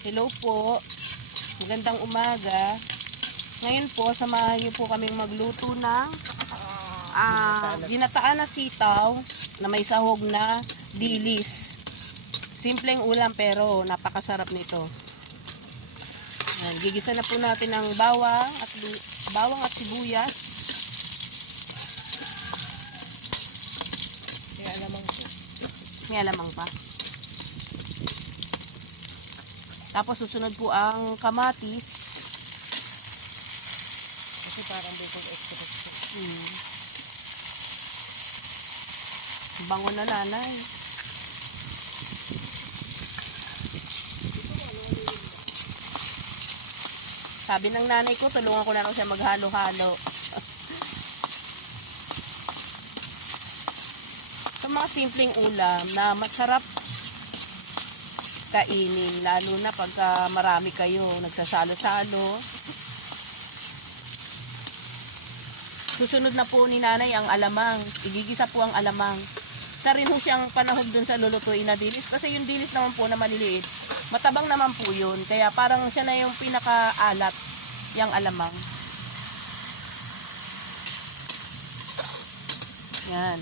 Hello po. Magandang umaga. Ngayon po, samahan niyo po kaming magluto ng ginataan na sitaw na may sahog na dilis. Simpleng ulam pero napakasarap nito. Ayan, gigisa na po natin ng bawang at sibuyas. May alamang pa. Tapos susunod po ang kamatis. Kasi parang bubog express. Bango na nanay. Sabi ng nanay ko, tulungan ko na raw siya maghalo-halo. Sa mga simpleng ulam na masarap kainin, lalo na pagka marami kayo nagsasalo-salo. Susunod na po ni nanay ang alamang. Igigisa po ang alamang. Isa rin po siyang panahog dun sa lulutuin na dilis. Kasi yung dilis naman po na maliliit, matabang naman po yun. Kaya parang siya na yung pinakaalat, yung alamang. Yan.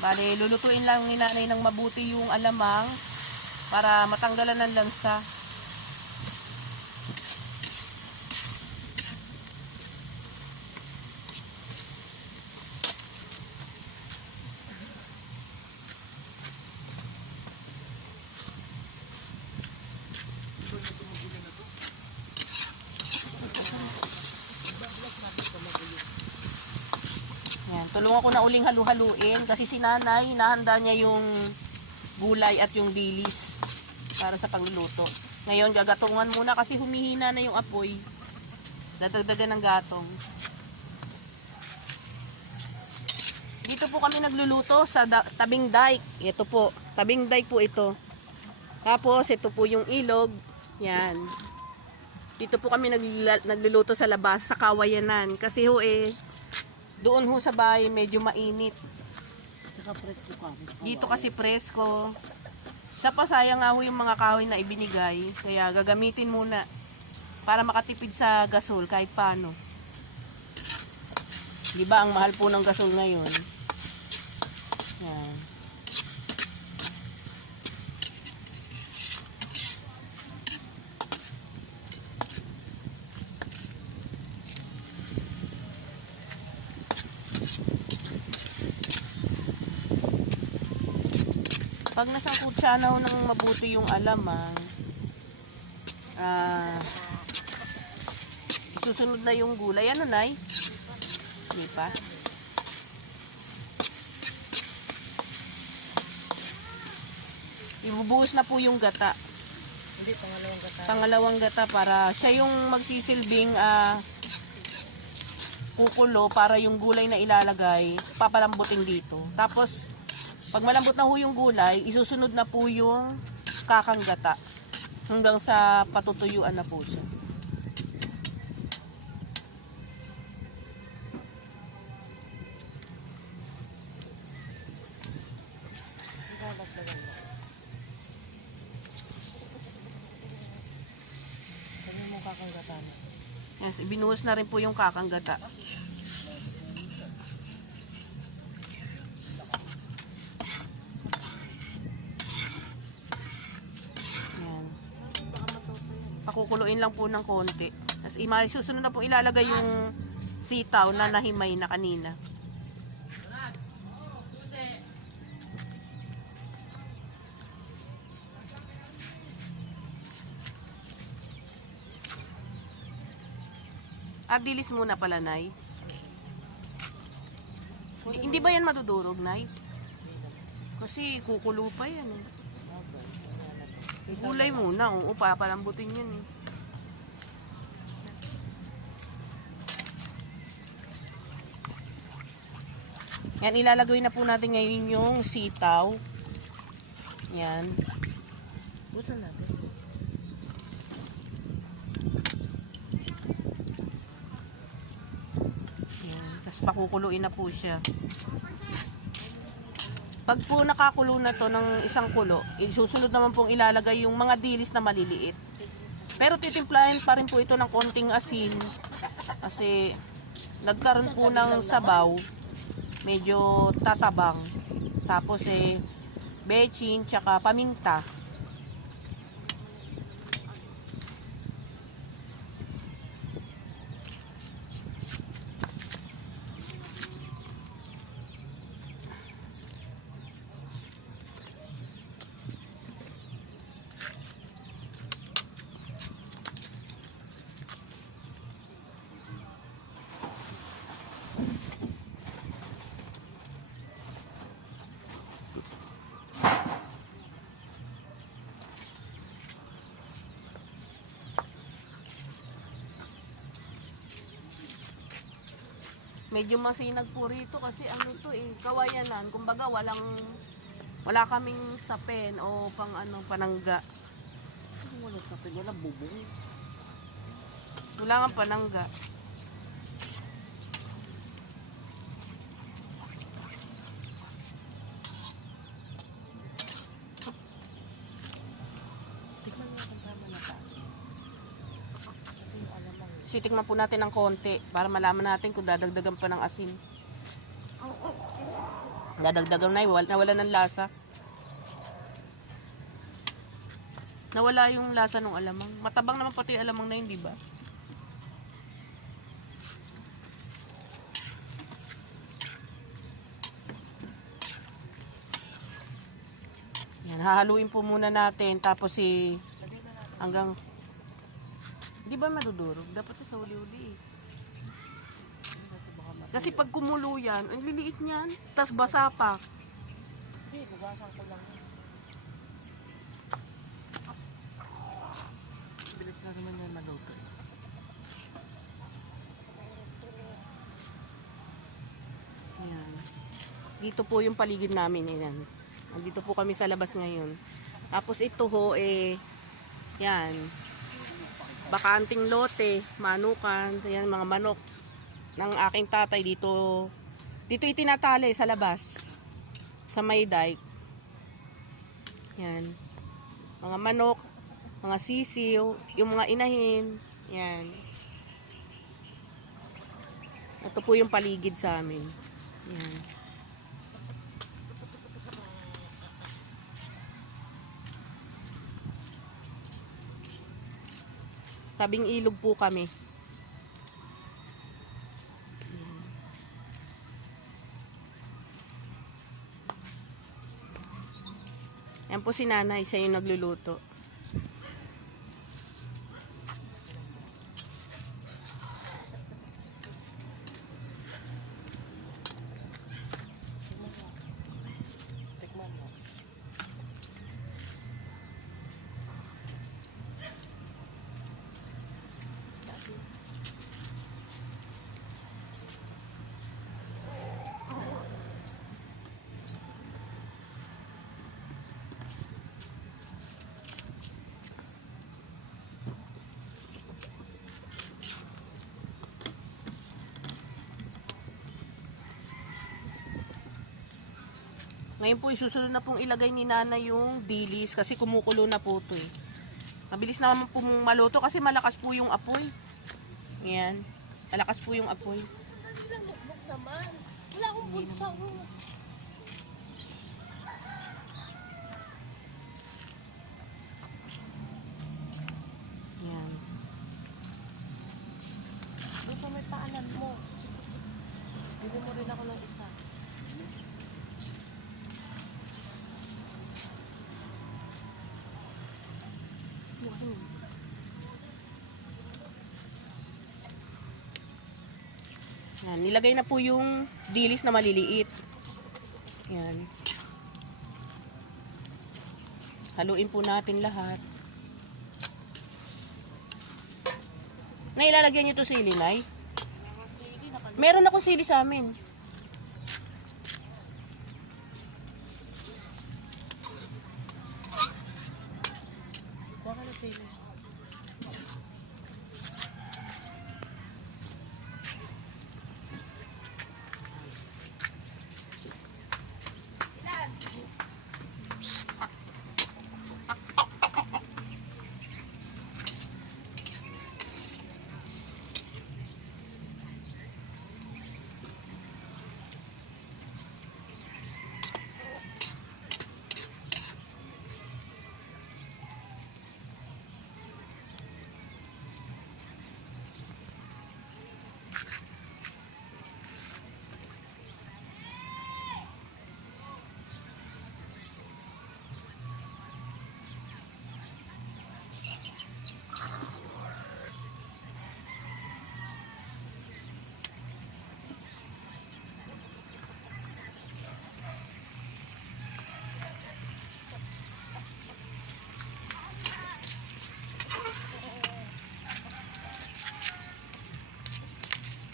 Bale, lulutuin lang ni nanay ng mabuti yung alamang para matanggalan ng lansa. Yan, tulungan ko na uling halu-haluin kasi si nanay, hinahanda niya yung gulay at yung dilis para sa pagluluto. Ngayon, gagatungan muna kasi humihina na yung apoy. Dadagdagan ng gatong. Dito po kami nagluluto sa tabing dike. Ito po, tabing dike po ito. Tapos, ito po yung ilog. Yan. Dito po kami nagluluto sa labas, sa kawayanan. Kasi doon ho sa bahay medyo mainit. Saka presko kami. Dito kasi presko. Sa pasayang nga ho yung mga kahoy na ibinigay. Kaya gagamitin muna para makatipid sa gasol kahit paano. Diba ang mahal po ng gasol ngayon? Yan. Pag nasangkot siya na ng mabuti yung alamang, susunod na yung gulay. Ano, nay? Hindi pa. Ibubuhos na po yung gata. Hindi, pangalawang gata. Pangalawang gata para siya yung magsisilbing kukulo para yung gulay na ilalagay, papalambutin dito. Tapos, pag malambot na ho yung gulay, isusunod na po yung kakang gata hanggang sa patutuyuan na po siya. Sabi mo kakang gata na. Yes, ibinuhos na rin po yung kakang gata. Pakukuluin lang po ng konti. Tapos susunod na po ilalagay yung sitaw na nahimay na kanina. Dilis muna pala, nay. Hindi ba yan matudurog, nay? Kasi kukulo pa yan. Gulay muna, oo, papalambutin yun eh. Yan, ilalagay na po natin ngayon yung sitaw. Yan. Gusto natin. Yan. Tapos pakukuluin na po siya. Pag po nakakulo na to ng isang kulo, isusunod naman pong ilalagay yung mga dilis na maliliit. Pero titimplahin pa rin po ito ng konting asin kasi nagkaroon po ng sabaw, medyo tatabang. Tapos bechin tsaka paminta. Medyo masinag po rito kasi ano to kawayanan. Kumbaga wala kaming sapen o panangga. Wala sa akin, wala bubong. Wala nga panangga. Tikman mo kung tama na taas. Kasi yung alamang eh. Sitikman po natin ng konti para malaman natin kung dadagdagan pa ng asin. Dadagdagan na nawala ng lasa. Nawala yung lasa ng alamang. Matabang naman pati yung alamang na yun, di ba? Yan, hahaluin po muna natin tapos hanggang di ba madudurog? Dapat sa uli-uli eh. Kasi pag kumulo yan, ang liliit niyan, tas basa pa. Hindi, bugasan ko lang. Bilis na naman yan maluto. Yan. Dito po yung paligid namin. Yan. Dito po kami sa labas ngayon. Tapos ito ho yan. Bakanting lote, manukan, yan mga manok ng aking tatay dito itinatali sa labas sa may dike. Yan. Mga manok, mga sisiw, yung mga inahin, yan. Ito po yung paligid sa amin. Yan. Tabing ilog po kami. Yan po si nanay, siya yung nagluluto. Tikman mo. Ngayon po isusunod na pong ilagay ni nanay yung dilis kasi kumukulo na po ito eh. Mabilis naman po maluto kasi malakas po yung apoy. Ayan. Malakas po yung apoy. Naman. Wala akong bulsa. Ayan. Dito may paanan mo. Bili mo rin ako ng isa. Yan, nilagay na po yung dilis na maliliit. Yan. Haluin po natin lahat. Nailalagyan niyo to sili, Nay? Meron akong sili sa amin. Baka na sili.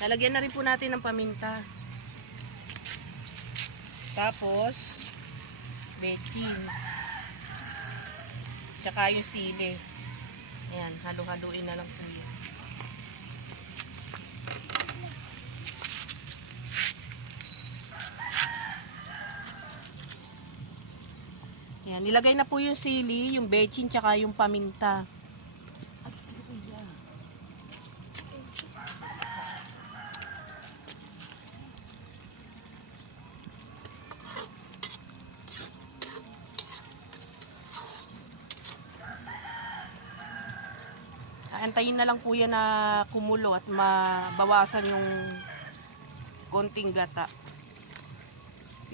Lalagyan na rin po natin ng paminta. Tapos, bechin. Tsaka yung sili. Ayan, halo-haluin na lang po yun. Ayan, nilagay na po yung sili, yung bechin, tsaka yung paminta. Antayin na lang po yan na kumulo at mabawasan yung konting gata.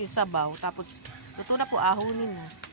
Yung sabaw. Tapos, luto na po, ahunin na.